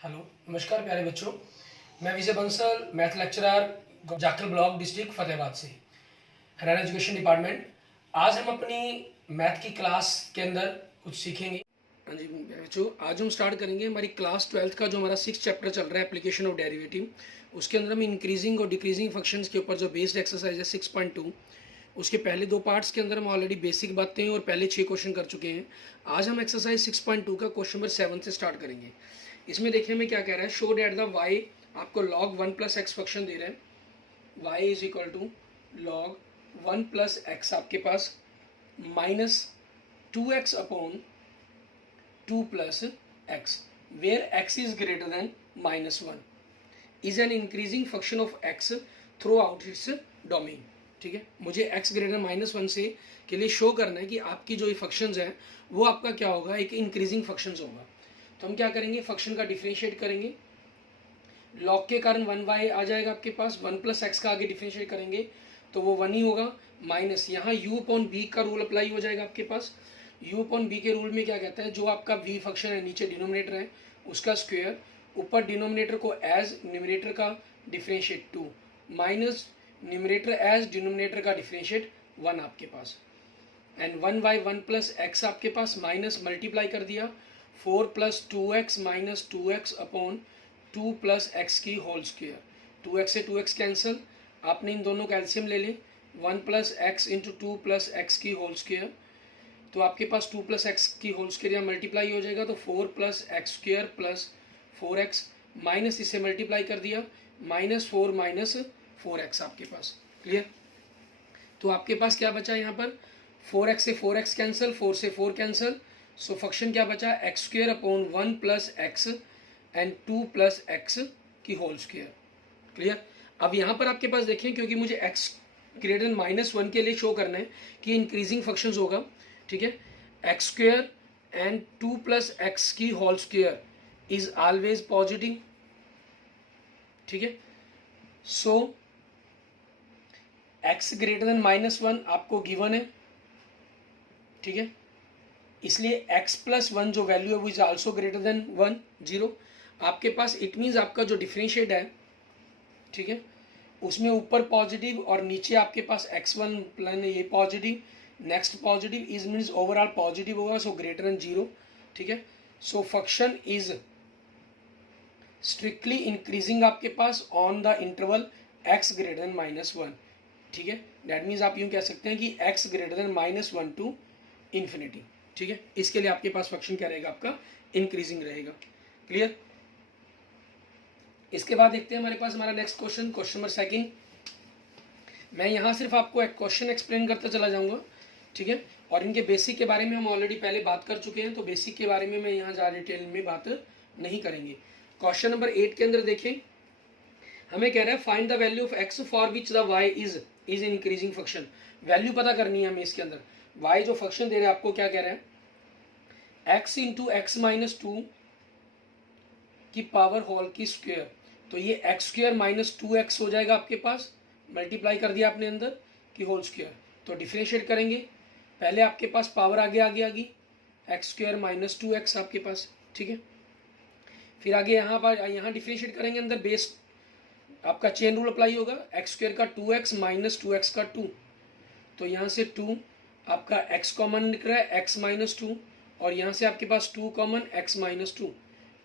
Hello, नमस्कार प्यारे बच्चों। मैं Vijay Bansal, math lecturer, Jakhal block, district Fatehabad से, हरियाणा एजुकेशन डिपार्टमेंट। आज हम अपनी मैथ की क्लास के अंदर कुछ सीखेंगे। हाँ जी प्यारे बच्चों, आज हम स्टार्ट करेंगे हमारी क्लास 12th का जो हमारा 6th चैप्टर चल रहा है, एप्लीकेशन ऑफ डेरिवेटिव। उसके अंदर हम इंक्रीजिंग और डिक्रीजिंग फंक्शंस के ऊपर जो बेस्ड एक्सरसाइज है 6.2, उसके पहले 2 पार्ट्स के अंदर हम ऑलरेडी बेसिक बातें और पहले 6 क्वेश्चन कर चुके हैं। आज हम एक्सरसाइज 6.2 का क्वेश्चन नंबर 7 से स्टार्ट करेंगे। इसमें देखिए हमें क्या कह रहा है, शो डेट द वाई, आपको log 1 प्लस एक्स फंक्शन दे रहे हैं। Y is equal to log 1 plus x आपके पास minus 2x upon 2 plus x, where x is greater than -1 is an increasing function of x throughout its domain. ठीक है, मुझे x greater -1 से के लिए शो करना है कि आपकी जो ये फंक्शंस हैं वो आपका क्या होगा, एक इंक्रीजिंग फंक्शंस होगा। तो हम क्या करेंगे, फंक्शन का डिफरेंशिएट करेंगे। लॉग के कारण 1y आ जाएगा आपके पास, 1 प्लस एक्स का आगे डिफरेंशिएट करेंगे तो वो 1 ही होगा, माइनस यहाँ u अपॉन बी का रूल अप्लाई हो जाएगा आपके पास। u अपॉन बी के रूल में क्या कहता है, जो आपका v फंक्शन है नीचे डिनोमिनेटर है उसका स्क्वायर, ऊपर डिनोमिनेटर को एज न्यूमरेटर का differentiate 2, minus numerator as denominator का डिफरेंशिएट 1 आपके पास, एंड 1y 1 प्लस एक्स आपके पास माइनस मल्टीप्लाई कर दिया 4 plus 2x minus 2x upon 2 plus x की होल स्क्वायर। 2x से 2x कैंसिल, आपने इन दोनों का एलसीएम ले लें, 1 plus x into 2 plus x की होल स्क्वायर, तो आपके पास 2 प्लस एक्स की होल स्क्वायर यहाँ मल्टीप्लाई हो जाएगा, तो 4 plus x square plus 4x, minus इसे मल्टीप्लाई कर दिया, -4 माइनस 4x आपके पास। क्लियर? तो आपके पास क्या बचा यहाँ पर, 4x से 4x कैंसिल, 4 से 4 कैंसिल, सो फंक्शन क्या बचा, x square upon 1 plus x and 2 plus x की होल स्क्वेयर। क्लियर? अब यहाँ पर आपके पास देखें, क्योंकि मुझे x ग्रेटर देन -1 के लिए शो करना है कि इंक्रीजिंग फंक्शंस होगा। ठीक है, x square and 2 plus x की whole square is always positive. ठीक है, सो x ग्रेटर देन -1 आपको गिवन है। ठीक है, इसलिए x प्लस 1 जो वैल्यू है वो इज आल्सो ग्रेटर देन 1 0 आपके पास। इट मीन्स आपका जो डिफरेंशिएट है, ठीक है, उसमें ऊपर पॉजिटिव और नीचे आपके पास x1 प्लस ये positive, next positive is means overall positive होगा, सो ग्रेटर देन 0। ठीक है, so function is strictly increasing आपके पास on the interval x greater than -1। ठीक है, दैट मीन्स आप यूं कह सकते हैं कि x greater than -1 to infinity. ठीक है, इसके लिए आपके पास फंक्शन क्या रहेगा, आपका इंक्रीजिंग रहेगा। क्लियर? इसके बाद देखते हैं हमारे पास हमारा नेक्स्ट क्वेश्चन, क्वेश्चन नंबर 2। मैं यहाँ सिर्फ आपको एक क्वेश्चन एक्सप्लेन करता चला जाऊंगा। ठीक है, और इनके बेसिक के बारे में हम ऑलरेडी पहले बात कर चुके हैं, तो बेसिक के बारे में मैं यहाँ ज़्यादा डिटेल में बात नहीं करेंगे। क्वेश्चन नंबर 8 के अंदर देखें, हमें कह रहा है find the value of x for which the y is in increasing function. Value पता करनी है हमें इसके अंदर। वाई जो फंक्शन दे रहे हैं आपको क्या कह रहा है, x इंटू एक्स माइनस 2 की पावर होल की स्क्वायर, तो ये एक्स स्क्वायर माइनस 2x हो जाएगा आपके पास, मल्टीप्लाई कर दिया आपने अंदर की होल स्क्वायर, तो डिफरेंशिएट करेंगे, पहले आपके पास पावर आगे आ गई एक्स स्क्वायर माइनस 2x आपके पास। ठीक है, फिर आगे यहाँ पर यहाँ डिफरेंशिएट करेंगे, अंदर बेस आपका चेन रूल अप्लाई होगा, एक्स स्क्वायर का 2x माइनस 2x का 2, तो यहाँ से 2 आपका x कॉमन निकल रहा है, x माइनस 2, और यहाँ से आपके पास 2 common x minus 2,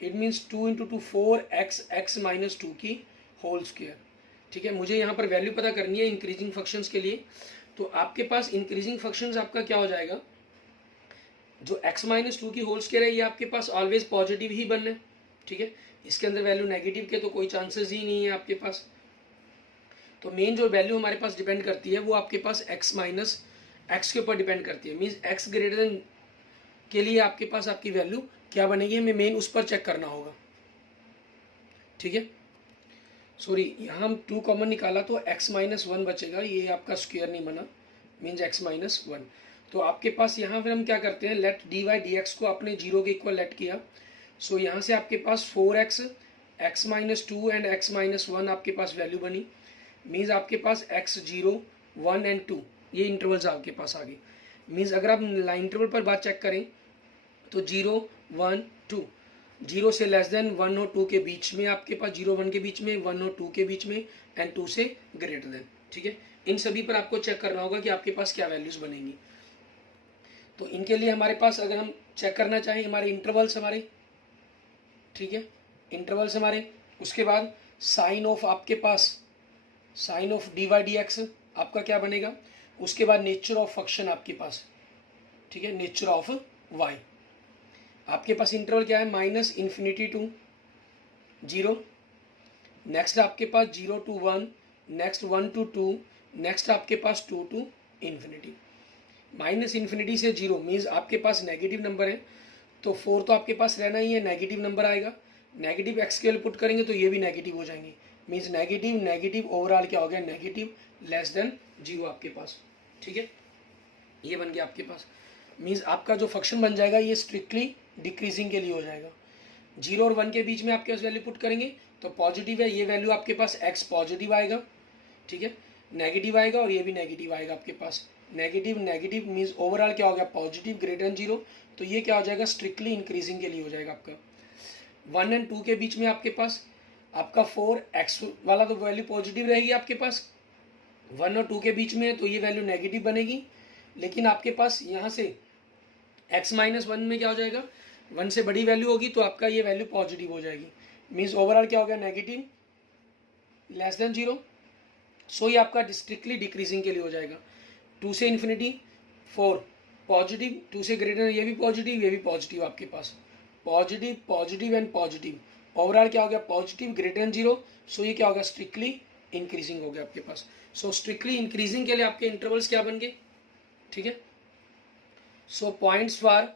it means 2 into 2 4x x minus 2 की होल स्क्वायर। ठीक है, मुझे यहाँ पर वैल्यू पता करनी है इंक्रीजिंग फंक्शंस के लिए। तो आपके पास इंक्रीजिंग फंक्शंस आपका क्या हो जाएगा, जो x माइनस 2 की होल स्क्वायर है ये आपके पास ऑलवेज पॉजिटिव ही बनना है। ठीक है, इसके अंदर वैल्यू नेगेटिव के तो कोई चांसेस ही नहीं है आपके पास। तो मेन जो वैल्यू हमारे पास डिपेंड करती है वो आपके पास x माइनस एक्स के ऊपर डिपेंड करती है, मीन्स x ग्रेटर देन के लिए आपके पास आपकी वैल्यू क्या बनेगी, हमें मेन उस पर चेक करना होगा। ठीक है, सॉरी यहाँ हम 2 कॉमन निकाला तो x माइनस 1 बचेगा, ये आपका स्क्वायर नहीं बना, मीन्स x माइनस 1। तो आपके पास यहाँ फिर हम क्या करते हैं, लेट dy dx को आपने 0 के इक्वल लेट किया, सो यहाँ से आपके पास 4x x minus 2 and x minus 1 आपके पास वैल्यू बनी, मीन्स आपके पास x 0 1 एंड 2 ये इंटरवल्स आपके पास आ गए। मीन्स अगर आप लाइन इंटरवल पर बात चेक करें तो 0 1 2, 0 से लेस देन 1 और 2 के बीच में आपके पास, 0 1 के बीच में, 1 और 2 के बीच में, एंड 2 से ग्रेटर देन, ठीक है। इन सभी पर आपको चेक करना होगा कि आपके पास क्या वैल्यूज़ बनेंगी। तो इनके लिए हमारे पास अगर हम चेक करना चाहें हमारे इंटरवल्स हमारे, ठीक है, इंटरवल्स हमारे, उसके बाद साइन ऑफ आपके पास, sign of d y d x आपका क्या बनेगा, उसके बाद नेचर ऑफ फंक्शन आपके पास, ठीक है, नेचर ऑफ वाई। आपके पास इंटरवल क्या है, माइनस इन्फिनिटी टू 0, नेक्स्ट आपके पास 0 to 1, नेक्स्ट 1 to 2, नेक्स्ट आपके पास 2 to इन्फिनिटी। माइनस इन्फिनिटी से 0 मीन्स आपके पास नेगेटिव नंबर है, तो 4 तो आपके पास रहना ही है, नेगेटिव नंबर आएगा। नेगेटिव एक्स के पुट करेंगे तो ये भी नेगेटिव हो जाएंगे, मीन्स नेगेटिव नेगेटिव ओवरऑल क्या हो गया, नेगेटिव लेस देन 0 आपके पास, ठीक है। ये बन गया आपके पास, मीन्स आपका जो फंक्शन बन जाएगा ये स्ट्रिक्टली डिक्रीजिंग के लिए हो जाएगा। 0 और 1 के बीच में आपके पास वैल्यू पुट करेंगे तो पॉजिटिव है, ये वैल्यू आपके पास x पॉजिटिव आएगा, ठीक है, नेगेटिव आएगा और ये भी नेगेटिव आएगा आपके पास। नेगेटिव नेगेटिव मीन्स ओवरऑल क्या हो गया, पॉजिटिव ग्रेटर देन 0, तो ये क्या हो जाएगा, स्ट्रिक्टली इंक्रीजिंग के लिए हो जाएगा आपका। 1 और 2 के बीच में आपके पास आपका 4x वाला तो वैल्यू पॉजिटिव रहेगी आपके पास, 1 और 2 के बीच में है तो ये वैल्यू नेगेटिव बनेगी, लेकिन आपके पास यहाँ से x माइनस 1 में क्या हो जाएगा, 1 से बड़ी वैल्यू होगी तो आपका ये वैल्यू पॉजिटिव हो जाएगी, मीन्स ओवरऑल क्या हो गया, नेगेटिव लेस देन 0, सो ये आपका स्ट्रिक्टली डिक्रीजिंग के लिए हो जाएगा। 2 से इन्फिनिटी 4 पॉजिटिव, 2 से ग्रेटर ये भी पॉजिटिव, ये भी पॉजिटिव आपके पास, positive positive and positive, overall क्या हो गया, पॉजिटिव ग्रेटर देन 0, सो ये क्या होगा, स्ट्रिक्टली इंक्रीजिंग हो गया आपके पास। सो स्ट्रिक्टली इंक्रीजिंग के लिए आपके इंटरवल्स क्या बन गए, ठीक है। सो पॉइंट्स फॉर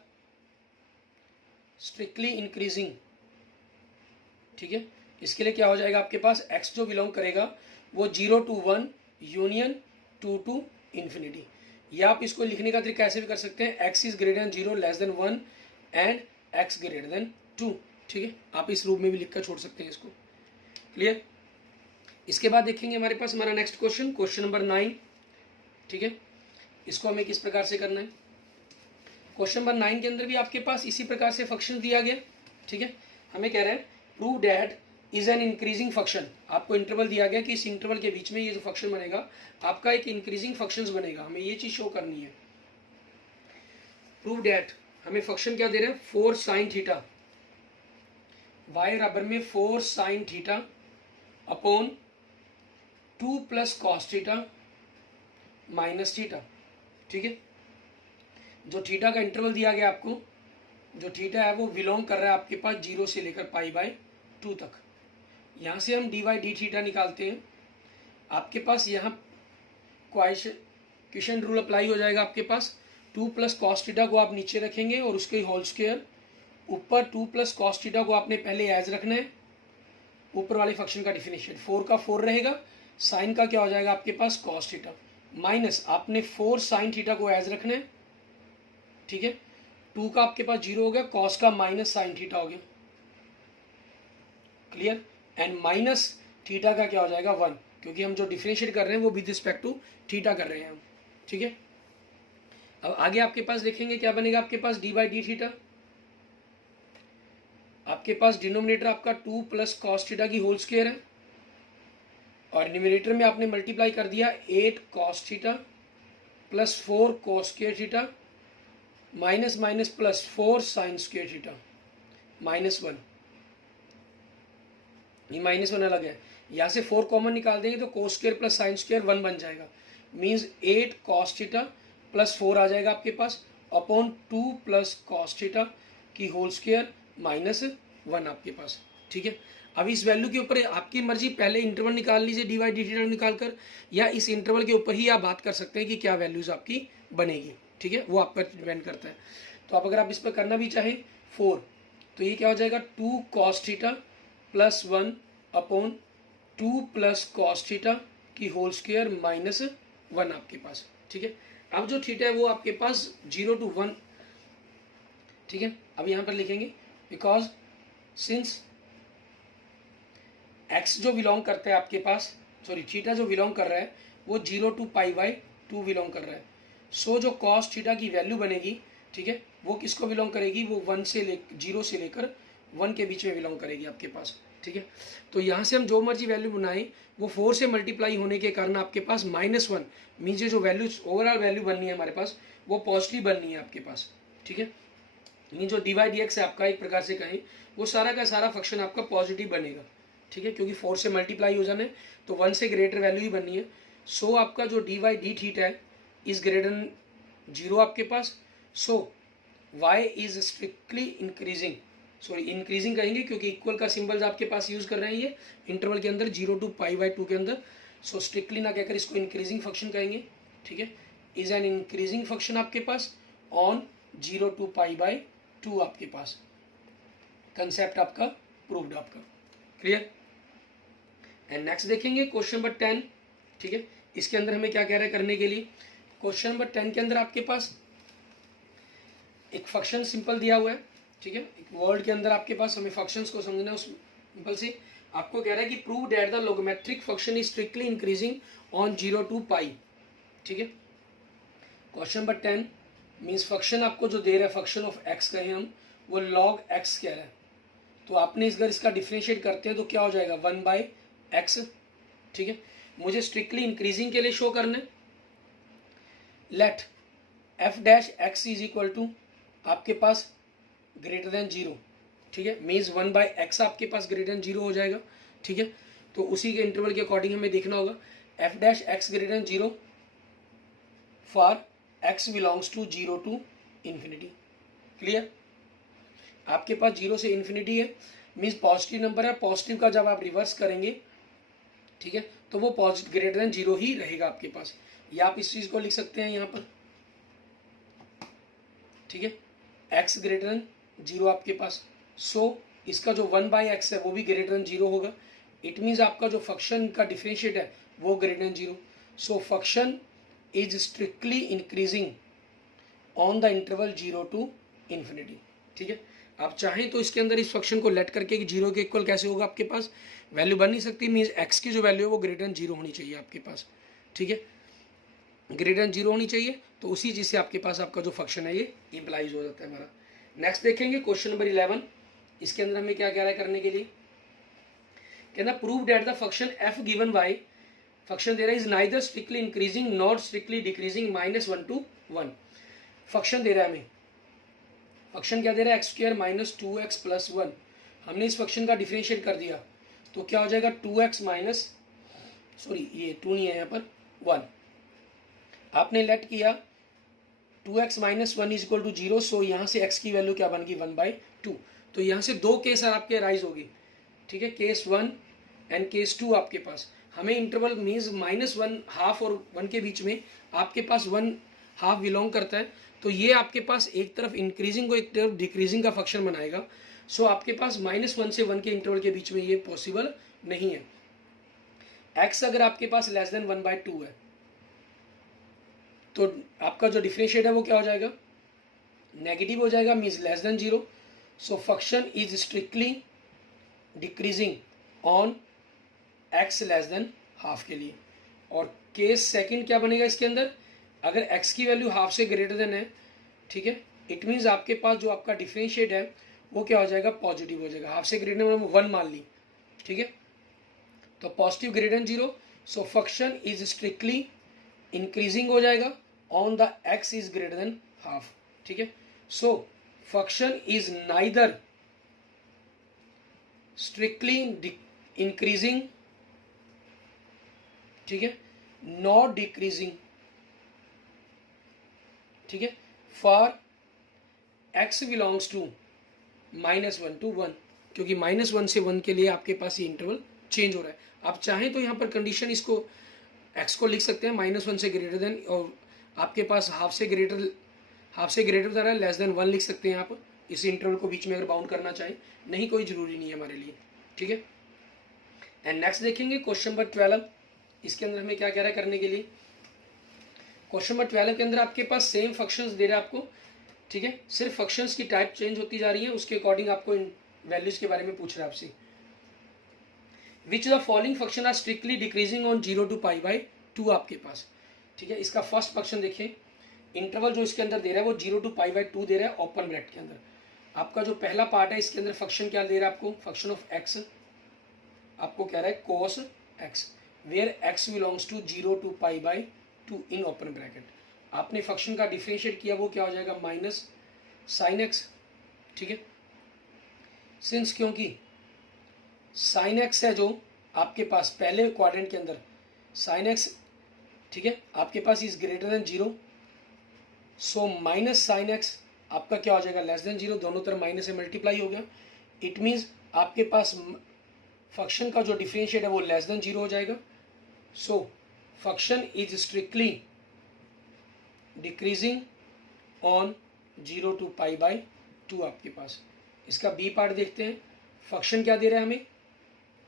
स्ट्रिक्टली इंक्रीजिंग, ठीक है, इसके लिए क्या हो जाएगा आपके पास, x जो बिलोंग करेगा वो 0 to 1 यूनियन 2 to इन्फिनिटी, या आप इसको लिखने का तरीका ऐसे भी कर सकते हैं, x is greater than 0 less than 1 and x greater then 2, ठीक है, आप इस रूप में भी लिख कर छोड़ सकते हैं इसको, क्लियर। इसके बाद देखेंगे हमारे पास हमारा नेक्स्ट क्वेश्चन, क्वेश्चन नंबर 9, ठीक है, इसको हमें किस प्रकार से करना है। क्वेश्चन नंबर 9 के अंदर भी आपके पास इसी प्रकार से फंक्शन दिया गया, ठीक है, हमें कह रहे हैं prove that is an increasing function, आपको इंटरवल दिया गया कि इस इंटरवल के बीच में ये जो फंक्शन बनेगा आपका एक इंक्रीजिंग फंक्शन बनेगा, हमें ये चीज शो करनी है। प्रूव दैट हमें फंक्शन क्या दे रहे हैं, 4 sin थीटा, y बराबर में 4 sin theta upon 2 plus cos theta minus theta, ठीक है। जो थीटा का इंटरवल दिया गया आपको, जो थीटा है वो बिलोंग कर रहा है आपके पास 0 से लेकर π/2 तक। यहाँ से हम dy डी थीटा निकालते हैं, आपके पास यहाँ क्वेश्चन रूल अप्लाई हो जाएगा आपके पास, 2 प्लस कॉस थीटा को आप नीचे रखेंगे और उसके होल स्क्वायर, ऊपर 2 प्लस कॉस थीटा को आपने पहले एज रखना है, ऊपर वाले फंक्शन का डिफिनेशन 4 का 4 रहेगा, साइन का क्या हो जाएगा आपके पास कॉस थीटा, माइनस आपने 4 sin थीटा को एज रखना है, ठीक है, 2 का आपके पास 0 हो गया, कॉस का माइनस साइन थीटा हो गया, क्लियर, एंड माइनस थीटा का क्या हो जाएगा 1, क्योंकि हम जो डिफरेंशिएट कर रहे हैं वो विद रिस्पेक्ट टू थीटा कर रहे हैं हम, ठीक है। अब आगे आपके पास देखेंगे क्या बनेगा आपके पास dy/d थीटा, आपके पास डिनोमिनेटर आपका 2 प्लस कॉस थीटा की होल स्क्वायर है और न्यूमरेटर में आपने मल्टीप्लाई कर दिया 8 cos theta plus 4 cos square theta minus minus plus 4 sine square theta -1, ये -1 अलग है, यहाँ से 4 कॉमन निकाल देंगे तो cos square plus sine square 1 बन जाएगा, मीन्स 8 कॉस थीटा प्लस 4 आ जाएगा आपके पास अपॉन 2 प्लस कॉस थीटा की होल स्क्वायर -1 आपके पास, ठीक है। अब इस वैल्यू के ऊपर आपकी मर्जी, पहले इंटरवल निकाल लीजिए dy डी थीटा निकाल कर, या इस इंटरवल के ऊपर ही आप बात कर सकते हैं कि क्या वैल्यूज आपकी बनेगी, ठीक है, वो आप पर डिपेंड करता है। तो आप अगर आप इस पर करना भी चाहें 4, तो ये क्या हो जाएगा 2 cos theta plus 1 upon 2 plus cos theta की होल स्क्वायर -1 आपके पास, ठीक है। अब जो थीटा है वो आपके पास 0 to 1, ठीक है। अब यहाँ पर लिखेंगे बिकॉज सिंस x जो बिलोंग करता है आपके पास, सॉरी थीटा जो बिलोंग कर रहा है वो 0 to π/2 बिलोंग कर रहा है, सो जो कॉस थीटा की वैल्यू बनेगी, ठीक है, वो किसको बिलोंग करेगी, वो 0 से लेकर 1 के बीच में बिलोंग करेगी आपके पास, ठीक है। तो यहाँ से हम जो मर्जी वैल्यू बनाएं वो 4 से मल्टीप्लाई होने के कारण आपके पास -1 मीन्स ये जो वैल्यू ओवरऑल वैल्यू बननी है हमारे पास वो पॉजिटिव बननी है आपके पास, ठीक है। यानी जो dy/dx है आपका, एक प्रकार से कहें, वो सारा का सारा फंक्शन आपका पॉजिटिव बनेगा, ठीक है, क्योंकि 4 से मल्टीप्लाई हो जाना है तो 1 से ग्रेटर वैल्यू ही बननी है। सो आपका जो dy/d है इज ग्रेटर देन 0 आपके पास। सो y is strictly increasing, sorry increasing कहेंगे क्योंकि इक्वल का सिंबल्स आपके पास यूज कर रहे हैं ये इंटरवल के अंदर 0 to π/2 के अंदर। सो स्ट्रिक्टली ना कहकर इसको इंक्रीजिंग फंक्शन कहेंगे, ठीक है। इज एन इंक्रीजिंग फंक्शन आपके पास ऑन 0 to π/2 आपके पास। कंसेप्ट आपका प्रूव्ड आपका, क्लियर। एंड नेक्स्ट देखेंगे क्वेश्चन नंबर 10, ठीक है। इसके अंदर हमें क्या कह रहा है करने के लिए, क्वेश्चन नंबर 10 के अंदर आपके पास एक फंक्शन सिंपल दिया हुआ है, ठीक है। एक वर्ड के अंदर आपके पास हमें फंक्शंस को समझना है, उस सिंपल से आपको कह रहा है कि prove that the logarithmic function is strictly increasing on 0 to π, ठीक है। क्वेश्चन नंबर 10 मीन्स फंक्शन आपको जो दे रहा है, फंक्शन ऑफ एक्स कहें हम, वो log x कह रहा है। तो आपने अगर इसका डिफ्रेंशिएट करते हैं तो क्या हो जाएगा 1/x, ठीक है। मुझे स्ट्रिक्टली इंक्रीजिंग के लिए शो करना है। Let f' is equal to आपके पास ग्रेटर देन 0, ठीक है, मीन्स 1/x आपके पास ग्रेटर देन 0 हो जाएगा, ठीक है। तो उसी के इंटरवल के अकॉर्डिंग हमें देखना होगा f' greater than 0 for x belongs to 0 to infinity, clear. आपके पास 0 से इन्फिनिटी है, मीन्स पॉजिटिव नंबर है, पॉजिटिव का जब आप रिवर्स करेंगे, ठीक है, तो वो पॉजिटिव ग्रेटर देन 0 ही रहेगा आपके पास। या आप इस चीज को लिख सकते हैं यहाँ पर, ठीक है, x ग्रेटर देन 0 आपके पास। सो इसका जो 1/x है वो भी ग्रेटर देन 0 होगा। इट मीन्स आपका जो फंक्शन का डिफरेंशिएट है वो greater than 0। So function is strictly increasing on the interval 0 to infinity, ठीक है। आप चाहें तो इसके अंदर इस फंक्शन को लेट करके कि 0 के इक्वल कैसे होगा आपके पास, वैल्यू बन नहीं सकती, मीन्स x की जो वैल्यू है वो ग्रेटर देन 0 होनी चाहिए आपके पास, ठीक है, ग्रेटर देन 0 होनी चाहिए। तो उसी चीज़ से आपके पास आपका जो फंक्शन है ये इम्प्लाइज हो जाता है हमारा। नेक्स्ट देखेंगे क्वेश्चन नंबर 11। इसके अंदर हमें क्या कह रहा है करने के लिए, कहना prove that the function f given y, function दे रहा है is neither strictly increasing not strictly decreasing -1 to 1। Function दे रहा है हमें, फंक्शन क्या दे रहा है x² - 2x + 1। हमने इस फंक्शन का डिफरेंशिएट कर दिया तो क्या हो जाएगा 2x माइनस, सॉरी ये 2 नहीं है यहाँ पर, 1। आपने लेट किया 2x - 1 is equal to 0। So यहाँ से x की वैल्यू क्या बन गई 1/2। तो यहाँ से दो केस आपके राइज होगी, ठीक है, केस 1 एंड केस 2 आपके पास। हमें इंटरवल मीन्स -1 हाफ और 1 के बीच में आपके पास 1 हाफ बिलोंग करता है। तो ये आपके पास एक तरफ इंक्रीजिंग को एक तरफ डिक्रीजिंग का फंक्शन बनाएगा। सो आपके पास -1 से 1 के इंटरवल के बीच में ये पॉसिबल नहीं है। x अगर आपके पास लेस देन 1/2 है तो आपका जो डिफरेंशिएट है वो क्या हो जाएगा, नेगेटिव हो जाएगा, means less than 0। So function is strictly decreasing on x less than half के लिए। और केस सेकंड क्या बनेगा इसके अंदर, अगर x की वैल्यू हाफ से ग्रेटर देन है, ठीक है, इट मीन्स आपके पास जो आपका डिफरेंशिएट है वो क्या हो जाएगा, पॉजिटिव हो जाएगा। हाफ से ग्रेटर देन 1 मान ली, ठीक है, तो positive greater than 0। So function is strictly increasing हो जाएगा on the x is greater than half, ठीक है। So function is neither strictly increasing, ठीक है, नॉट डिक्रीजिंग, ठीक है, for x belongs to -1 to 1, क्योंकि -1 से 1 के लिए आपके पास ये इंटरवल चेंज हो रहा है। आप चाहें तो यहाँ पर कंडीशन इसको x को लिख सकते हैं -1 से ग्रेटर देन, और आपके पास हाफ से ग्रेटर दे रहा है लेस देन 1 लिख सकते हैं आप इस इंटरवल को बीच में अगर बाउंड करना चाहें, नहीं कोई ज़रूरी नहीं है हमारे लिए, ठीक है। एंड नेक्स्ट देखेंगे क्वेश्चन नंबर 12। इसके अंदर हमें क्या कह रहा है करने के लिए, क्वेश्चन नंबर 12 के अंदर आपके पास सेम फंक्शंस दे रहा है आपको, ठीक है, सिर्फ फंक्शंस की टाइप चेंज होती जा रही है, उसके अकॉर्डिंग आपको इन वैल्यूज के बारे में पूछ रहा है आपसे। Which the following function are strictly decreasing on 0 to π/2 आपके पास, ठीक है। इसका फर्स्ट फंक्शन देखिए, इंटरवल जो इसके अंदर दे रहा है वो 0 to π/2 दे रहा है ओपन ब्रैकेट के अंदर। आपका जो पहला पार्ट है इसके अंदर फंक्शन क्या दे रहा है आपको, फंक्शन ऑफ एक्स आपको कह रहा है cos x, where x belongs to 0 to π/2 in open bracket. आपने फंक्शन का डिफरेंशिएट किया, वो क्या हो जाएगा माइनस साइन एक्स, ठीक है। सिंस क्योंकि साइन एक्स है जो आपके पास पहले क्वाड्रेंट के अंदर साइन एक्स, ठीक है, आपके पास is greater than 0, so minus sine x आपका क्या हो जाएगा लेस देन 0, दोनों तरफ माइनस से मल्टीप्लाई हो गया। इट मीन्स आपके पास फंक्शन का जो डिफरेंशिएट है वो लेस देन 0 हो जाएगा। सो function is strictly decreasing on 0 to π/2 आपके पास। इसका बी पार्ट देखते हैं, फंक्शन क्या दे रहा है हमें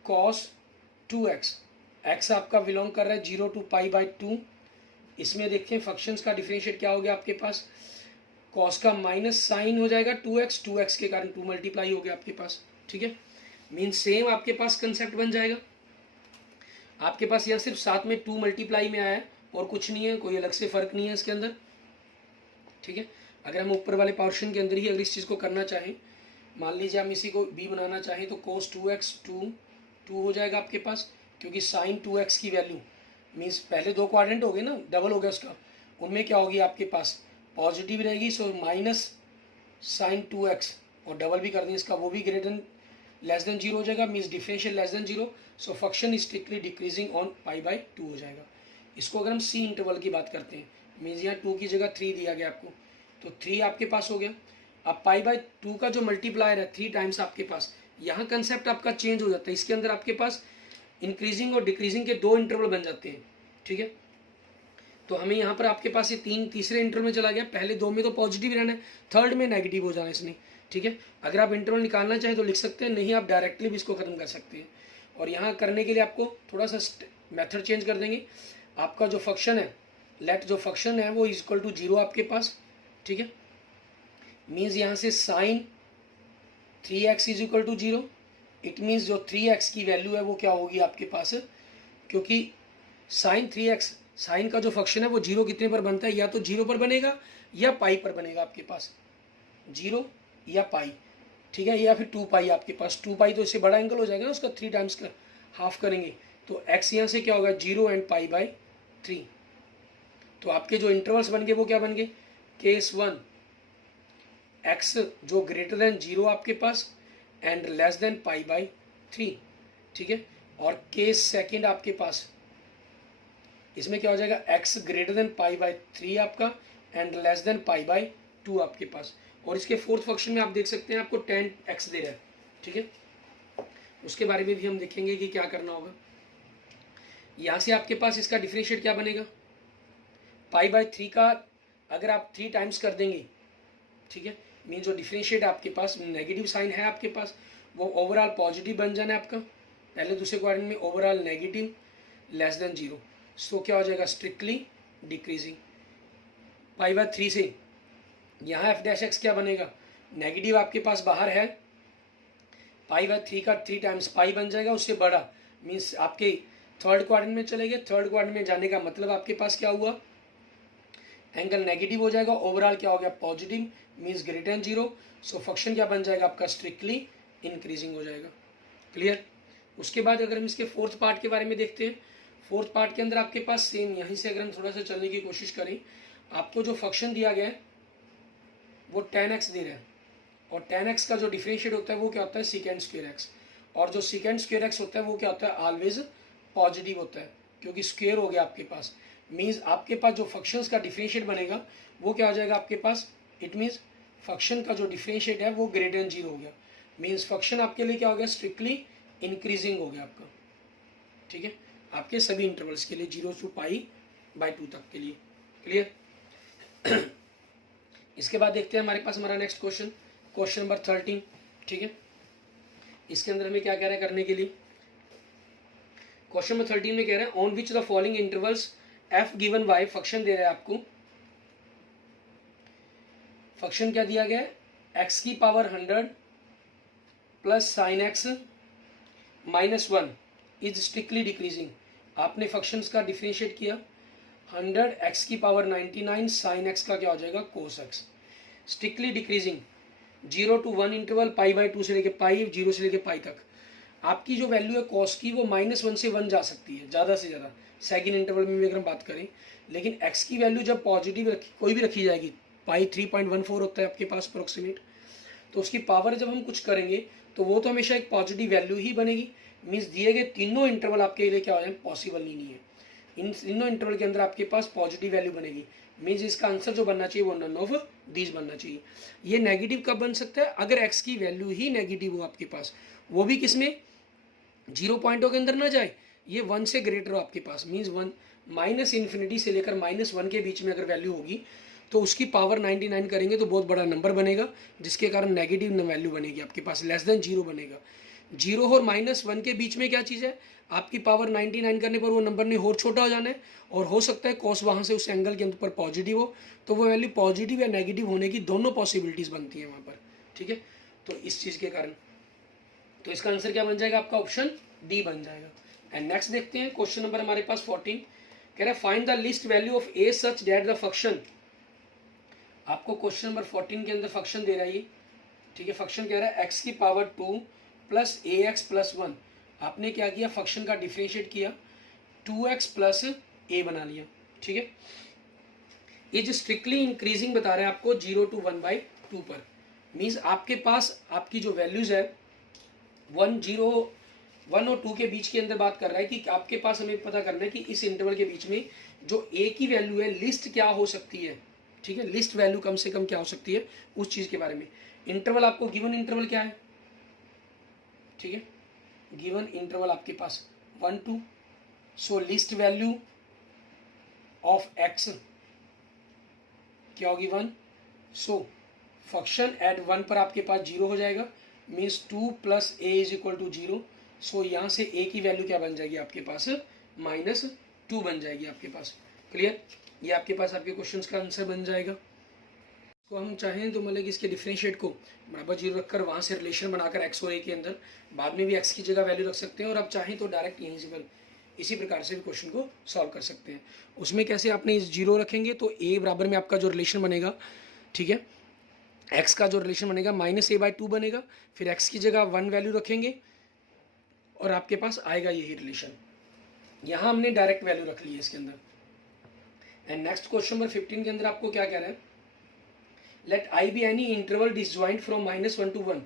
cos 2x, x आपका बिलोंग कर रहा है 0 to π/2। इसमें देखते हैं फंक्शंस का डिफरेंशिएट क्या हो गया आपके पास, cos का माइनस साइन हो जाएगा 2x के कारण 2 मल्टीप्लाई हो गया आपके पास, ठीक है। मीन सेम आपके पास कंसेप्ट बन जाएगा। आपके पास यह सिर्फ साथ में 2 मल्टीप्लाई में आया है और कुछ नहीं है, कोई अलग से फर्क नहीं है इसके अंदर, ठीक है। अगर हम ऊपर वाले पोर्शन के अंदर ही अगर इस चीज़ को करना चाहें, मान लीजिए हम इसी को b बनाना चाहें, तो cos 2x 2 हो जाएगा आपके पास, क्योंकि साइन 2x की वैल्यू मीन्स पहले दो क्वाड्रेंट हो गए ना, डबल हो गया उसका, उनमें क्या होगी आपके पास पॉजिटिव रहेगी, सो माइनस साइन 2x और डबल भी कर दें इसका, वो भी ग्रेटर देन लेस देन 0 हो जाएगा, means differential less than 0, so function is strictly decreasing on π/2 हो जाएगा। इसको अगर हम सी इंटरवल की बात करते हैं, मीन्स यहाँ 2 की जगह 3 दिया गया आपको, तो 3 आपके पास हो गया। अब π/2 का जो मल्टीप्लायर है 3 टाइम्स आपके पास, यहाँ कंसेप्ट आपका चेंज हो जाता है, इसके अंदर आपके पास इंक्रीजिंग और डिक्रीजिंग के 2 इंटरवल बन जाते हैं, ठीक है। तो हमें यहाँ पर आपके पास ये 3 तीसरे इंटरवल में चला गया, पहले 2 में तो पॉजिटिव रहना है, थर्ड में नेगेटिव हो जाना है इसने, ठीक है। अगर आप इंटरवल निकालना चाहें तो लिख सकते हैं, नहीं आप डायरेक्टली भी इसको खत्म कर सकते हैं। और यहाँ करने के लिए आपको थोड़ा सा मेथड चेंज कर देंगे। आपका जो फंक्शन है, लेट जो फंक्शन है वो इज इक्वल टू 0 आपके पास, ठीक है। मीन्स यहाँ से sine 3x is equal to 0, it means जो 3x की वैल्यू है वो क्या होगी आपके पास, क्योंकि साइन 3x, साइन का जो फंक्शन है वो 0 कितने पर बनता है, या तो 0 पर बनेगा या पाई पर बनेगा आपके पास, 0 या पाई, ठीक है, या फिर 2 पाई आपके पास। 2 पाई तो इससे बड़ा एंगल हो जाएगा ना, उसका 3 टाइम्स का हाफ करेंगे तो x यहाँ से क्या होगा 0 एंड π/3। तो आपके जो इंटरवल्स बन गए वो क्या बन गए, केस 1 x जो ग्रेटर देन 0 आपके पास एंड लेस देन π/3, ठीक है। और केस सेकंड आपके पास इसमें क्या हो जाएगा x ग्रेटर देन π/3 आपका एंड लेस देन π/2 आपके पास। और इसके फोर्थ फंक्शन में आप देख सकते हैं आपको tan x दे रहा है, ठीक है। उसके बारे में भी हम देखेंगे कि क्या करना होगा। यहाँ से आपके पास इसका डिफरेंशिएट क्या बनेगा, π/3 का अगर आप 3 टाइम्स कर देंगे, ठीक है, मीन जो डिफरेंशिएट आपके पास नेगेटिव साइन है आपके पास वो ओवरऑल पॉजिटिव बन जाना है आपका, पहले दूसरे क्वाड्रेंट में ओवरऑल नेगेटिव लेस देन 0, सो क्या हो जाएगा स्ट्रिक्टली डिक्रीजिंग। π/3 से यहाँ f' क्या बनेगा, नेगेटिव आपके पास बाहर है, π/3 का 3 टाइम्स पाई बन जाएगा, उससे बड़ा मीन्स आपके थर्ड क्वाड्रेंट में चले गए। थर्ड क्वाड्रेंट में जाने का मतलब आपके पास क्या हुआ, एंगल नेगेटिव हो जाएगा, ओवरऑल क्या हो गया positive, means greater than 0, so function क्या बन जाएगा आपका स्ट्रिक्टली इंक्रीजिंग हो जाएगा। क्लियर। उसके बाद अगर हम इसके फोर्थ पार्ट के बारे में देखते हैं, फोर्थ पार्ट के अंदर आपके पास सेम यहीं से अगर हम थोड़ा सा चलने की कोशिश करें, आपको जो फंक्शन दिया गया है वो tan x दे रहा है, और tan x का जो डिफरेंशिएट होता है वो क्या होता है सेकेंड स्क्वायर x, और जो सेकेंड स्क्वायर x होता है वो क्या होता है ऑलवेज पॉजिटिव होता है, क्योंकि स्क्वायर हो गया आपके पास। मीन्स आपके पास जो फंक्शंस का डिफरेंशिएट बनेगा वो क्या हो जाएगा आपके पास, इट मीन्स फंक्शन का जो डिफरेंशिएट है वो ग्रेटर देन 0 हो गया, मीन्स फंक्शन आपके लिए क्या हो गया स्ट्रिक्टली इंक्रीजिंग हो गया आपका, ठीक है, आपके सभी इंटरवल्स के लिए 0 to π/2 तक के लिए। क्लियर। इसके बाद देखते हैं हमारे पास हमारा नेक्स्ट क्वेश्चन, क्वेश्चन नंबर 13, ठीक है। इसके अंदर हमें क्या कह रहा है करने के लिए, क्वेश्चन नंबर 13 में कह रहा है on which the following intervals f given y, function दे रहा है आपको, फंक्शन क्या दिया गया है x की power 100 plus sign x minus 1 is strictly decreasing. आपने फंक्शंस का डिफरेंशिएट किया, 100 x की पावर 99 साइन x का क्या हो जाएगा cos x, strictly decreasing. 0 to 1 interval π/2 से लेके पाई, 0 से लेके पाई तक आपकी जो वैल्यू है कॉस की वो -1 से 1 जा सकती है ज़्यादा से ज़्यादा, सेकंड इंटरवल में भी अगर हम बात करें। लेकिन एक्स की वैल्यू जब पॉजिटिव कोई भी रखी जाएगी, पाई 3.14 होता है आपके पास अप्रोक्सीमेट, तो उसकी पावर जब हम कुछ करेंगे तो वो तो हमेशा एक पॉजिटिव वैल्यू ही बनेगी। मीन्स दिए गए तीनों इंटरवल आपके लिए क्या हो जाए, पॉसिबल ही नहीं है। इन तीनों इंटरवल के अंदर आपके पास पॉजिटिव वैल्यू बनेगी। मीन्स इसका आंसर जो बनना चाहिए वो नन ऑफ दीज बनना चाहिए। ये नेगेटिव कब बन सकता है, अगर एक्स की वैल्यू ही नेगेटिव हो आपके पास, वो भी किसमें, 0 पॉइंटों के अंदर ना जाए, ये 1 से ग्रेटर हो आपके पास। मीन्स 1 -इन्फिनिटी से लेकर -1 के बीच में अगर वैल्यू होगी तो उसकी पावर 99 करेंगे तो बहुत बड़ा नंबर बनेगा, जिसके कारण नेगेटिव वैल्यू बनेगी आपके पास, लेस देन 0 बनेगा। 0 और -1 के बीच में क्या चीज़ है, आपकी पावर 99 करने पर वो नंबर ने और छोटा हो जाना है, और हो सकता है कॉस वहाँ से उस एंगल के ऊपर पॉजिटिव हो, तो वो वैल्यू पॉजिटिव या नेगेटिव होने की दोनों पॉसिबिलिटीज़ बनती हैं वहाँ पर। ठीक है, तो इस चीज़ के कारण तो इसका आंसर क्या बन जाएगा आपका, ऑप्शन डी बन जाएगा। एंड नेक्स्ट देखते हैं क्वेश्चन नंबर हमारे पास 14, कह रहा है find the least value of A such that the function. आपको क्वेश्चन नंबर 14 के अंदर फंक्शन दे रहा है ये, ठीक है। फंक्शन कह रहा है एक्स की पावर 2 प्लस ए एक्स प्लस 1। आपने क्या किया, फंक्शन का डिफ्रेंशिएट किया, 2x प्लस ए बना लिया। ठीक है, ये जो स्ट्रिक्टली इंक्रीजिंग बता रहे हैं आपको 0 to 1/2 पर। मीन्स आपके पास आपकी जो वैल्यूज है 1 और 2 के बीच के अंदर बात कर रहा है कि आपके पास हमें पता करना है कि इस इंटरवल के बीच में जो ए की वैल्यू है लिस्ट क्या हो सकती है। ठीक है, लिस्ट वैल्यू कम से कम क्या हो सकती है उस चीज़ के बारे में। इंटरवल आपको गिवन इंटरवल क्या है, ठीक है, गिवन इंटरवल आपके पास 1 2, सो लिस्ट वैल्यू ऑफ एक्स क्या होगी 1, सो फंक्शन एट 1 पर आपके पास 0 हो जाएगा, means 2 plus a is equal to 0। So यहाँ से ए की वैल्यू क्या बन जाएगी आपके पास, -2 बन जाएगी आपके पास। क्लियर, ये आपके पास आपके क्वेश्चन का आंसर बन जाएगा। तो हम चाहें तो मतलब कि इसके डिफरेंशिएट को बराबर 0 रखकर वहाँ से रिलेशन बनाकर एक्स और ए के अंदर बाद में भी एक्स की जगह वैल्यू रख सकते हैं, और आप चाहें तो डायरेक्ट यहीं से इसी प्रकार से भी क्वेश्चन को सॉल्व कर सकते हैं। उसमें कैसे आपने 0 रखेंगे तो ए बराबर में आपका जो रिलेशन बनेगा, ठीक है, एक्स का जो रिलेशन बनेगा -a/2 बनेगा, फिर एक्स की जगह 1 वैल्यू रखेंगे और आपके पास आएगा यही रिलेशन। यहाँ हमने डायरेक्ट वैल्यू रख ली है इसके अंदर। एंड नेक्स्ट क्वेश्चन नंबर 15 के अंदर आपको क्या कह रहा है, let I be any interval disjoint from -1 to 1।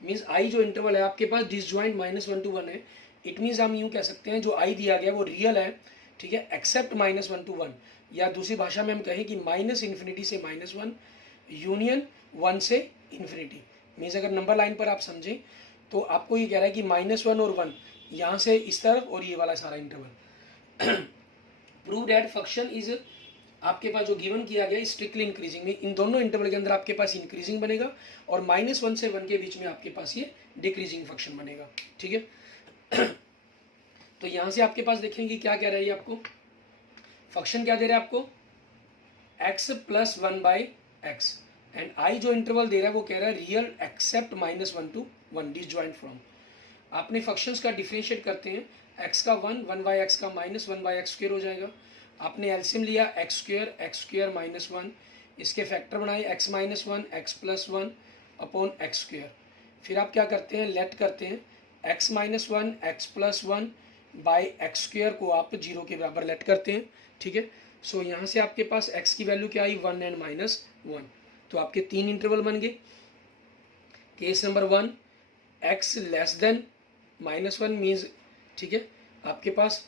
Means I जो इंटरवल है आपके पास डिसजॉइंट -1 to 1 है। इट मीन्स हम यूँ कह सकते हैं जो आई दिया गया वो रियल है, ठीक है, एक्सेप्ट -1 to 1, या दूसरी भाषा में हम कहें कि -इन्फिनिटी से -1 यूनियन 1 से इन्फिनिटी। मीन्स अगर नंबर लाइन पर आप समझें तो आपको ये कह रहा है कि -1 और 1 यहाँ से इस तरफ और ये वाला सारा interval. Prove that function is, आपके पास जो गिवन किया गया स्ट्रिक्टली इंक्रीजिंग में, इन दोनों इंटरवल के अंदर आपके पास इंक्रीजिंग बनेगा और -1 से 1 के बीच में आपके पास ये डिक्रीजिंग फंक्शन बनेगा। ठीक है, तो यहाँ से आपके पास देखेंगे क्या कह रहा है ये आपको, फंक्शन क्या दे रहा है आपको, x + 1/x, एंड आई जो इंटरवल दे रहा है वो कह रहा है real except -1 to 1 disjoint from. आपने फंक्शंस का डिफरेंशिएट करते हैं, x का 1/x का -1/x² हो जाएगा। आपने एलसीएम लिया x² -1, इसके फैक्टर बनाए x -1 x + 1 अपॉन x²। फिर आप क्या करते हैं, लेट करते हैं x -1 x + 1 बाई x² को आप 0 के बराबर लेट करते हैं। ठीक है, सो यहाँ से आपके पास x की वैल्यू क्या आई 1 एंड -1, तो आपके 3 इंटरवल बन गए। Case number 1 x less than -1 means, ठीक है, आपके पास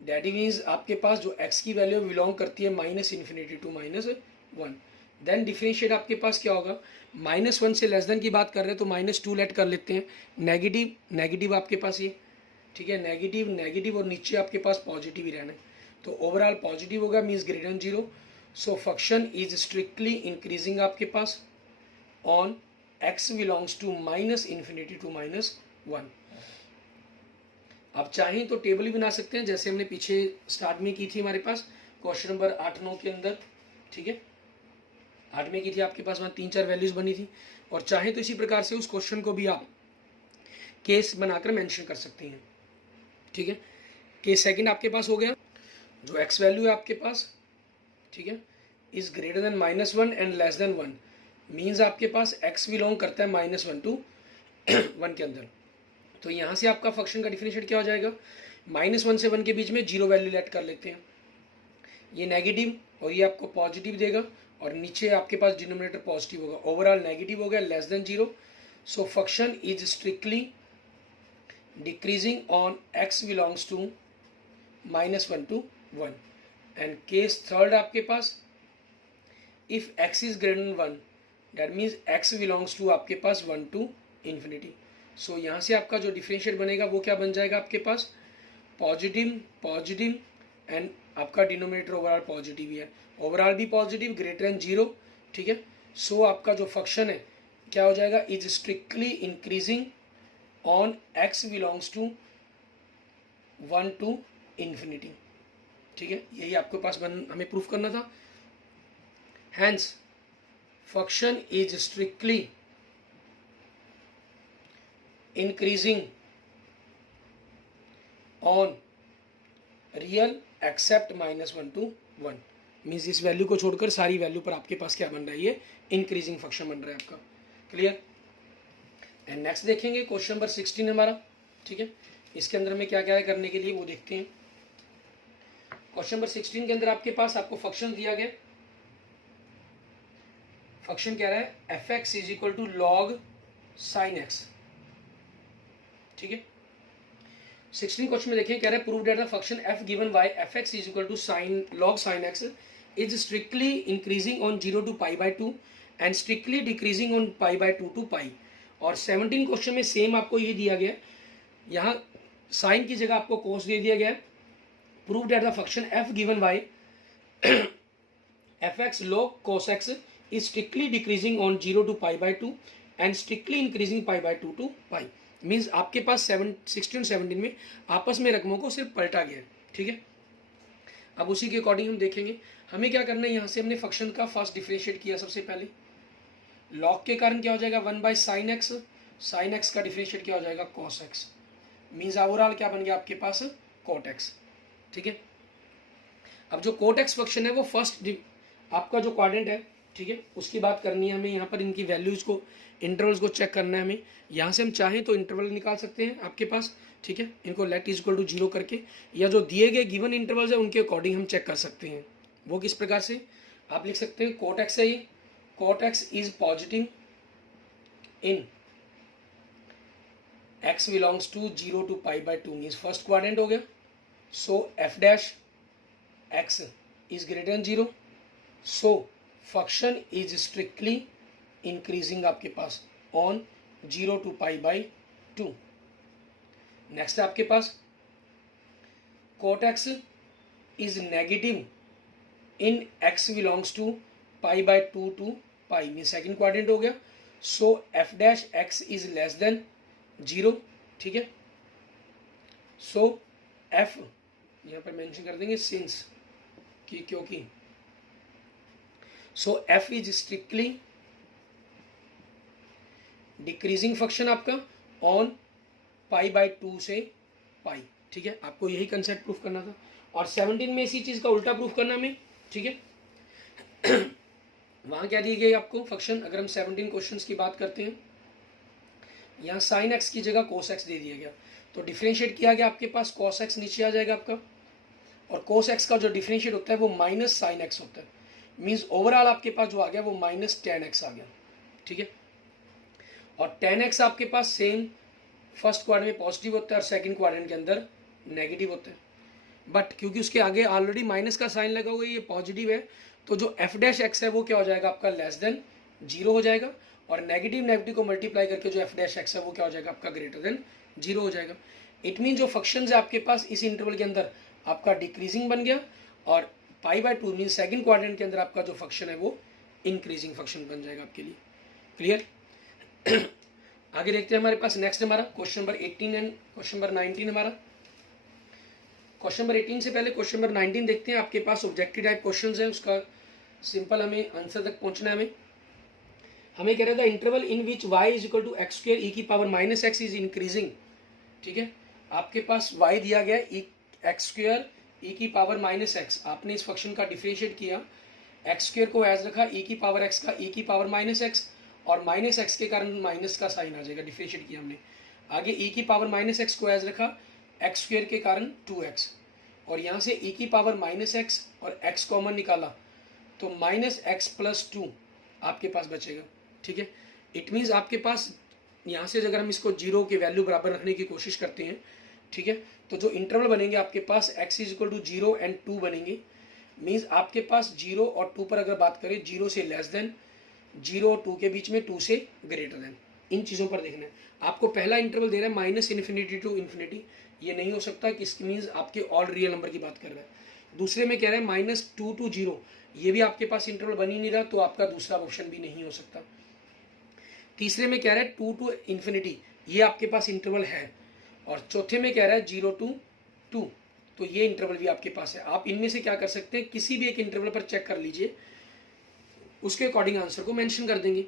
डैटी मीन्स आपके पास जो x की वैल्यू बिलोंग करती है -इन्फिनिटी टू -1। देन डिफरेंशिएट आपके पास क्या होगा, -1 से लेस देन की बात कर रहे हैं तो -2 लेट कर लेते हैं, नेगेटिव आपके पास ये, ठीक है, नेगेटिव और नीचे आपके पास पॉजिटिव ही रहना है, तो ओवरऑल पॉजिटिव होगा means greater than 0। So function is strictly increasing आपके पास on x belongs to -minus infinity to -1। आप चाहें तो टेबल भी बना सकते हैं जैसे हमने पीछे स्टार्ट में की थी हमारे पास क्वेश्चन नंबर 8-9 के अंदर। ठीक है, 8 में की थी आपके पास, वहाँ 3-4 वैल्यूज बनी थी, और चाहें तो इसी प्रकार से उस क्वेश्चन को भी आप केस बनाकर मेंशन कर सकते हैं। ठीक है, केस सेकंड आपके पास हो गया, जो एक्स वैल्यू है आपके पास, ठीक है, is greater than -1 and less than 1, means आपके पास x बिलोंग करता है -1 to 1 के अंदर। तो यहाँ से आपका फंक्शन का डिफरेंशिएट क्या हो जाएगा, -1 से 1 के बीच में जीरो वैल्यू लेट कर लेते हैं, ये नेगेटिव और ये आपको पॉजिटिव देगा, और नीचे आपके पास डिनोमिनेटर पॉजिटिव होगा, ओवरऑल नेगेटिव हो गया, less than zero. So function is strictly decreasing on x belongs to -1 to 1। And case third आपके पास, if x is greater than 1 that means x belongs to आपके पास 1 to इन्फिनिटी। सो यहाँ से आपका जो डिफरेंशिएट बनेगा वो क्या बन जाएगा आपके पास, पॉजिटिव पॉजिटिव, एंड आपका डिनोमिनेटर ओवरऑल पॉजिटिव ही है, ओवरऑल भी पॉजिटिव, ग्रेटर देन जीरो, ठीक है। सो आपका जो फंक्शन है क्या हो जाएगा, is strictly increasing on x belongs to 1 to infinity, ठीक है। यही आपके पास हमें प्रूफ करना था। Hence function is strictly increasing on real except -1 to 1। Means इस वैल्यू को छोड़कर सारी वैल्यू पर आपके पास क्या बन रहा है, ये इंक्रीजिंग फंक्शन बन रहा है आपका। क्लियर। एंड नेक्स्ट देखेंगे क्वेश्चन नंबर 16 हमारा, ठीक है। इसके अंदर में क्या क्या है करने के लिए वो देखते हैं। क्वेश्चन नंबर 16 के अंदर आपके पास आपको फंक्शन दिया गया, फंक्शन कह रहा है f(x) is equal to log sine x, ठीक है। 16 क्वेश्चन में देखिए, कह रहा है prove that the function f given y f(x) is equal to sine log sine x is strictly increasing on 0 to π/2 and strictly decreasing on π/2 to π। और 17 question में same आपको ये दिया गया है, यहाँ साइन की जगह आपको कोस दे दिया गया है। Prove that the function f given y f(x) log cos x is strictly decreasing on 0 to π/2 and strictly increasing π/2 to π। Means आपके पास 16 और 17 में आपस में रकमों को सिर्फ पलटा गया है, ठीक है। अब उसी के अकॉर्डिंग हम देखेंगे हमें क्या करना है। यहाँ से हमने फंक्शन का फर्स्ट डिफरेंशिएट किया सबसे पहले, लॉग के कारण क्या हो जाएगा 1/sin x, साइन एक्स का डिफरेंशिएट क्या हो जाएगा cos x, मीन्स ओवरऑल क्या बन गया आपके पास cot x, ठीक है। अब जो cot x फंक्शन है वो फर्स्ट आपका जो क्वाड्रेंट है, ठीक है, उसकी बात करनी है हमें। यहाँ पर इनकी वैल्यूज को, इंटरवल्स को चेक करना है हमें। यहाँ से हम चाहें तो इंटरवल निकाल सकते हैं आपके पास, ठीक है, इनको लेट इज इक्वल टू 0 करके, या जो दिए गए गिवन इंटरवल्स है उनके अकॉर्डिंग हम चेक कर सकते हैं। वो किस प्रकार से आप लिख सकते हैं, cot x है ये, cot x is positive in x belongs to 0 to π/2 means first quadrant हो गया। So f' x is greater than 0, so function is strictly increasing आपके पास ऑन 0 to π/2। नेक्स्ट है आपके पास cot x is negative in x belongs to π/2 to π mean second quadrant हो गया। So f' is less than 0, ठीक है। सो f यहाँ पर मेंशन कर देंगे सिंस कि क्योंकि, सो f is strictly decreasing function आपका ऑन π/2 से π, ठीक है। आपको यही कंसेप्ट प्रूफ करना था। और 17 में इसी चीज का उल्टा प्रूफ करना हमें, ठीक है। वहां क्या दी गई आपको फंक्शन, अगर हम 17 क्वेश्चंस की बात करते हैं, यहाँ साइन एक्स की जगह कोस एक्स दे दिया गया, तो डिफरेंशिएट किया गया आपके पास cos x नीचे आ जाएगा आपका, और cos x का जो डिफरेंशिएट होता है वो माइनस साइन एक्स होता है, मीन्स ओवरऑल आपके पास जो आ गया वो -tan x आ गया, ठीक है। और tan x आपके पास सेम फर्स्ट क्वाड्रेंट में पॉजिटिव होता है और सेकंड क्वाड्रेंट के अंदर नेगेटिव होता है, बट क्योंकि उसके आगे ऑलरेडी माइनस का साइन लगा हुआ है, ये पॉजिटिव है, तो जो f' है वो क्या हो जाएगा आपका लेस देन 0 हो जाएगा, और नेगेटिव नेगेटिव को मल्टीप्लाई करके जो f' है वो क्या हो जाएगा आपका ग्रेटर देन 0 हो जाएगा। इट मीन जो फंक्शन है आपके पास इस इंटरवल के अंदर आपका डिक्रीजिंग बन गया, और π/2 मीन सेकंड क्वाड्रेंट के अंदर आपका जो फंक्शन है वो इंक्रीजिंग फंक्शन बन जाएगा आपके लिए। क्लियर। आगे देखते हैं हमारे पास नेक्स्ट हमारा question number 18 and question number 19 हमारा। क्वेश्चन नंबर 18 से पहले क्वेश्चन नंबर 19 देखते हैं। आपके पास ऑब्जेक्टिव टाइप क्वेश्चन है, उसका सिंपल हमें आंसर तक पहुंचना है। हमें कह रहा था interval in which y is equal to x² e⁻⁻x is increasing, ठीक है। आपके पास y दिया गया x² e⁻⁻x, आपने इस फंक्शन का डिफरेंशिएट किया एक्स स्क्वेयर को एज रखा ई की पावर एक्स का ई की पावर माइनस एक्स, और माइनस एक्स के कारण माइनस का साइन आ जाएगा, डिफरेंशिएट किया हमने। आगे ई की पावर माइनस एक्स को एज रखा एक्स स्क्वेयर के कारण 2x, और यहाँ से ई की पावर माइनस एक्स और x कॉमन निकाला तो माइनस एक्स प्लस 2 आपके पास बचेगा। ठीक है, इट मीन्स आपके पास यहाँ से अगर हम इसको जीरो के वैल्यू बराबर रखने की कोशिश करते हैं, ठीक है, तो जो इंटरवल बनेंगे आपके पास x is equal to 0 and 2 बनेंगे। मीन्स आपके पास 0 और 2 पर अगर बात करें, 0 से लेस देन, 0 और 2 के बीच में 2 से ग्रेटर देन, इन चीज़ों पर देखना है। आपको पहला इंटरवल दे रहा है माइनस इन्फिनिटी टू इन्फिनिटी, ये नहीं हो सकता, किसकी मीन्स आपके ऑल रियल नंबर की बात कर रहा है। दूसरे में कह रहा है -2 to 0, ये भी आपके पास इंटरवल बन ही नहीं रहा, तो आपका दूसरा ऑप्शन भी नहीं हो सकता। तीसरे में कह रहा है 2 to इन्फिनिटी, ये आपके पास इंटरवल है, और चौथे में कह रहा है 0 to 2, तो ये इंटरवल भी आपके पास है। आप इनमें से क्या कर सकते हैं, किसी भी एक इंटरवल पर चेक कर लीजिए, उसके अकॉर्डिंग आंसर को मेंशन कर देंगे।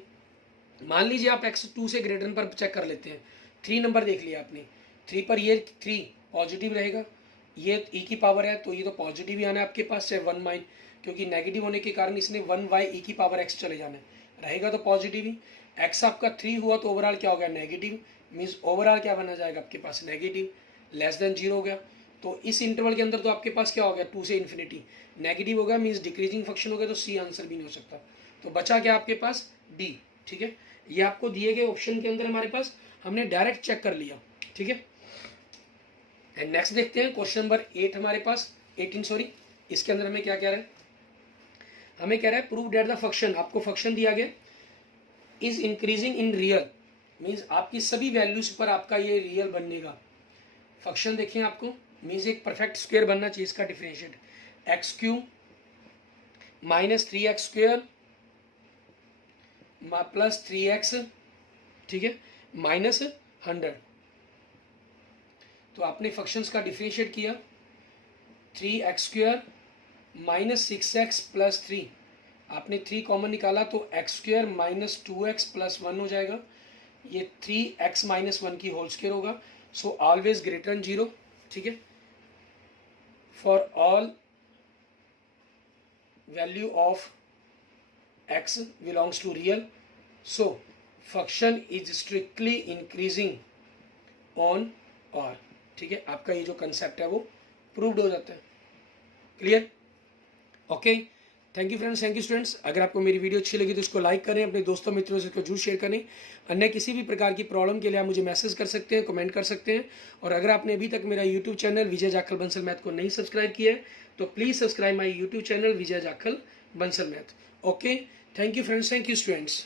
मान लीजिए आप x 2 से ग्रेटर पर चेक कर लेते हैं, 3 नंबर देख लिया आपने, 3 पर ये 3 पॉजिटिव रहेगा, ये e की पावर है तो ये तो पॉजिटिव ही आना है आपके पास, चाहे 1 माइन, क्योंकि नेगेटिव होने के कारण इसने 1y e की पावर x चले जाना है, रहेगा तो पॉजिटिव ही। x आपका 3 हुआ तो ओवरऑल क्या हो गया, नेगेटिव, मीन्स ओवरऑल क्या बना जाएगा आपके पास, नेगेटिव, लेस देन 0 हो गया। तो इस इंटरवल के अंदर तो आपके पास क्या हो गया, 2 से इन्फिनिटी, नेगेटिव हो गया, मीन्स डिक्रीजिंग फंक्शन हो गया, तो सी आंसर भी नहीं हो सकता। तो बचा क्या आपके पास, डी। ठीक है, ये आपको दिए गए ऑप्शन के अंदर हमारे पास हमने डायरेक्ट चेक कर लिया। ठीक है, एंड नेक्स्ट देखते हैं क्वेश्चन नंबर 8 हमारे पास, 18 सॉरी, इसके अंदर हमें क्या कह रहा है, हमें कह रहा है प्रूव दैट द फंक्शन, आपको फंक्शन दिया गया is increasing in real, means आपकी सभी वैल्यूज पर आपका ये रियल बनेगा। फंक्शन देखें आपको, मीन्स एक परफेक्ट स्क्वायर बनना चाहिए, इसका differentiate x³ minus 3x square plus 3x, ठीक है, माइनस 100। तो आपने फंक्शंस का डिफरेंशिएट किया, 3x square minus 6x plus 3, आपने 3 कॉमन निकाला तो x square minus 2x plus 1 हो जाएगा, ये 3x माइनस 1 की होल स्क्वायर होगा। सो ऑलवेज ग्रेटर देन 0, ठीक है, for all value of x belongs to real, so function is strictly increasing on R। ठीक है, आपका ये जो कंसेप्ट है वो प्रूव्ड हो जाता है। Clear, okay, thank you friends, thank you students. अगर आपको मेरी वीडियो अच्छी लगी तो इसको लाइक करें, अपने दोस्तों मित्रों से इसको जरूर शेयर करें। अन्य किसी भी प्रकार की प्रॉब्लम के लिए आप मुझे मैसेज कर सकते हैं, कमेंट कर सकते हैं। और अगर आपने अभी तक मेरा यूट्यूब चैनल विजय जाखल बंसल मैथ को नहीं सब्सक्राइब किया है तो please subscribe my YouTube channel Vijay Jakhal Bansal math. Okay, thank you friends, thank you students.